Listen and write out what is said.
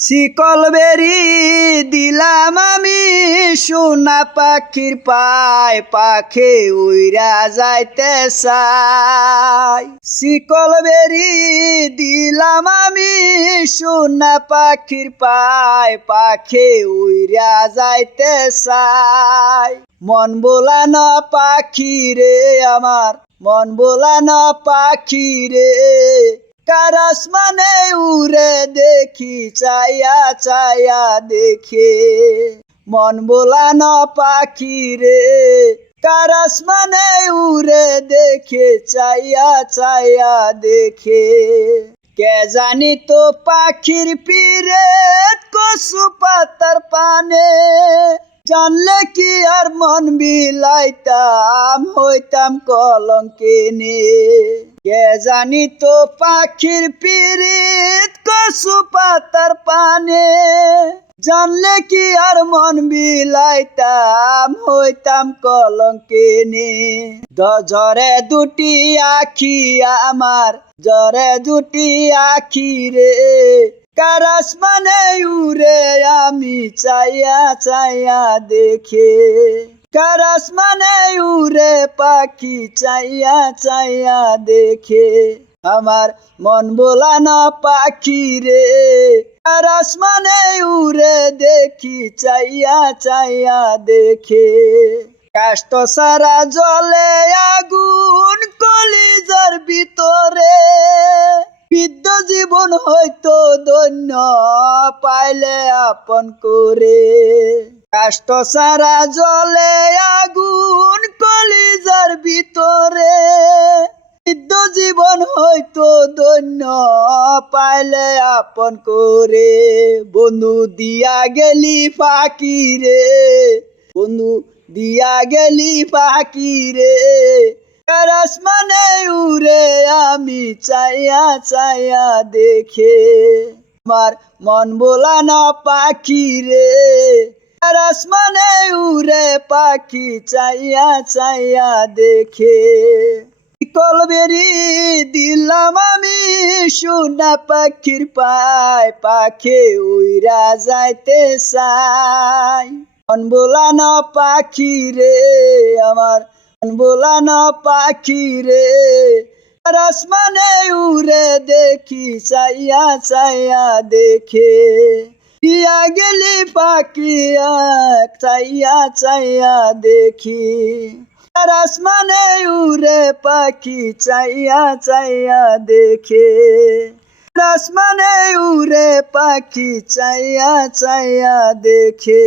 শিকল বেরি দিলাম আমি সোনা পাখির পায়, পাখে উইরা যাইতে চাই। শিকল বেরি দিলাম আমি সোনা পাখির পায়, পাখে উইরা যাইতে চাই। মন বোলানো পাখি রে আমার, মন বোলানো পাখি রে, কার আসমানে উড়ে দেখি চাইয়া চাইয়া দেখে। মন বোলানো পাখি রে, কার আসমানে উড়ে দেখে চাইয়া চাইয়া দেখে। কে জানি তো পাখির পিরে কচু পাতার পানে, জানলে কি আর মন বিলাইতাম, হইতাম কলঙ্কিনী। কে জানি তো পাখির পিরিত কচু পাতার পানে, জানলে কি আর মন বিলাইতাম, হইতাম কলঙ্কিনী। ঝরে দুটি আখি আমার, ঝরে দুটি আখি রে, কার আসমানে উড়ে আমি চাইয়া চাইয়া দেখে। কার আসমানে উড়ে পাখি চাইয়া চাইয়া দেখে। আমার মন বোলানো পাখি রে, কার আসমানে উড়ে দেখি চাইয়া চাইয়া দেখে। কাষ্ট সারা জলে আগুন কলিজার ভিতরে, বিদ্য জীবন হয়তো ধন্য পাইলে আপন করে। কাষ্ট সারা জলে আগুন কলিজার ভিতরে, বিদ্য জীবন হয়তো ধন্য পাইলে আপন করে। বন্ধু দিয়া গেলি ফাঁকি রে, বন্ধু দিয়া গেলি ফাঁকি রে, কার আসমানে উড়ে আমি চাইয়া চাইয়া দেখে। আমার মন বোলানো পাখি রে, কার আসমানে উড়ে পাখি চাইয়া চাইয়া দেখে। শিকল বেরি দিলাম আমি সোনা পাখির পায়, পাখে উইরা যাইতে চাই। মন বোলানো পাখি রে আমার, মন বোলানো পাখি রে, কার আসমানে উড়ে দেখি চাইয়া চাইয়া দেখে। দিয়া গেলি পাখি চাইয়া চাইয়া দেখি, কার আসমানে উড়ে পাখি চাইয়া চাইয়া দেখে। আসমানে উড়ে পাখি চাইয়া চাইয়া দেখে।